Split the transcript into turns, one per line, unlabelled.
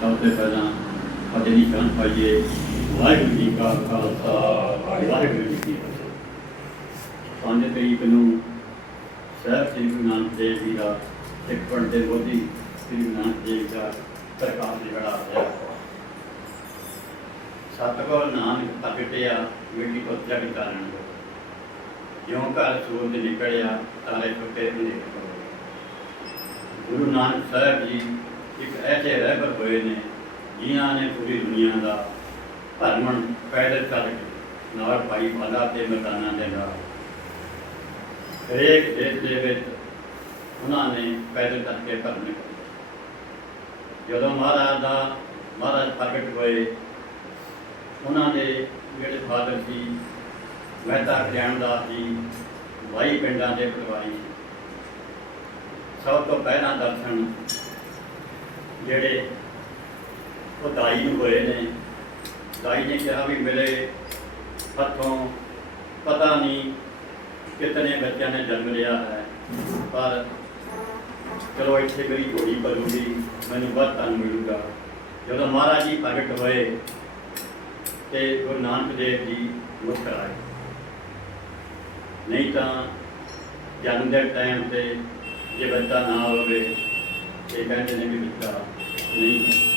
ਸਭ ਤੋਂ ਪਹਿਲਾਂ ਫਤਿਹ ਦੀ ਕਣ ਪਾਈਏ। ਵਾਹਿਗੁਰੂ ਜੀ ਕਾ ਖਾਲਸਾ, ਵਾਹਿਗੁਰੂ ਜੀ ਕੀ ਫਤਿਹ। ਪੰਜ ਤਰੀਕ ਨੂੰ ਸਾਹਿਬ ਸ੍ਰੀ ਗੁਰੂ ਨਾਨਕ ਦੇਵ ਜੀ ਦਾ ਸਿੱਖ ਪੰਡਤ ਦੇ ਮੋਦੀ ਸ੍ਰੀ ਨਾਨਕ ਦੇਵ ਦਾ ਪ੍ਰਕਾਸ਼ ਦਿਹਾੜਾ ਹੋਇਆ ਸਤਿਗੁਰ ਨਾਨਕ ਪ੍ਰਗਟਿਆ ਮਿੱਟੀ ਤੋਂ ਜਗ ਕਾਰਨ ਜਿਉਂ ਘਰ ਸੂਰਜ ਨਿਕਲਿਆ, ਤਾਰੇ ਟੁੱਟੇ ਹਨੇਰ ਗੁਰੂ ਨਾਨਕ ਸਾਹਿਬ ਜੀ ਇੱਕ ਐਸੇ ਰਹਿਬਰ ਹੋਏ ਨੇ ਜਿਨ੍ਹਾਂ ਨੇ ਪੂਰੀ ਦੁਨੀਆ ਦਾ ਭਰਮਣ ਪੈਦਲ ਕਰਕੇ ਕੇ ਨਾਲ ਪਾਈ ਵਾਲਾ ਤੇ ਮੈਦਾਨਾਂ ਦੇ ਨਾਲ। ਹਰੇਕ ਦੇਸ਼ ਦੇ ਵਿੱਚ ਉਹਨਾਂ ਨੇ ਪੈਦਲ ਕਰਕੇ ਕੇ ਭਰਮਣ ਜਦੋਂ ਮਹਾਰਾਜ ਦਾ, ਮਹਾਰਾਜ ਪ੍ਰਗਟ ਹੋਏ, ਉਹਨਾਂ ਦੇ ਜਿਹੜੇ ਫਾਦਰ ਸੀ, ਮਹਿਤਾ ਕਲਿਆਣ ਦਾਸ ਜੀ ਵਾਈ ਪਿੰਡਾਂ ਦੇ ਪਟਵਾਰੀ ਸਭ ਤੋਂ ਪਹਿਲਾਂ ਦਰਸ਼ਨ ਜਿਹੜੇ ਉਹ ਦਾਈ ਨੂੰ ਹੋਏ ਨੇ। ਦਾਈ ਨੇ ਕਿਹਾ ਵੀ ਮੇਰੇ ਹੱਥੋਂ ਪਤਾ ਨਹੀਂ ਕਿਤਨੇ ਬੱਚਿਆਂ ਨੇ ਜਨਮ ਲਿਆ ਹੈ। ਪਰ ਚਲੋ ਇੱਥੇ ਮੇਰੀ ਝੋਲੀ ਪਲੂਗੀ ਮੈਨੂੰ ਬਹੁਤ ਧਨ ਮਿਲੂਗਾ। ਜਦੋਂ ਮਹਾਰਾਜ ਜੀ ਪ੍ਰਗਟ ਹੋਏ ਤੇ ਗੁਰੂ ਨਾਨਕ ਦੇਵ ਜੀ ਮੁਸਕਰਾਏ ਨਹੀਂ ਤਾਂ ਜਨਮ ਦੇ ਟਾਈਮ ਤੇ ਜੇ ਬੱਚਾ ਨਾ ਹੋਵੇ, ਇਹ ਕਹਿੰਦੇ ਨੇ ਵੀ ਬੱਚਾ ਨਹੀਂ ਹੈ।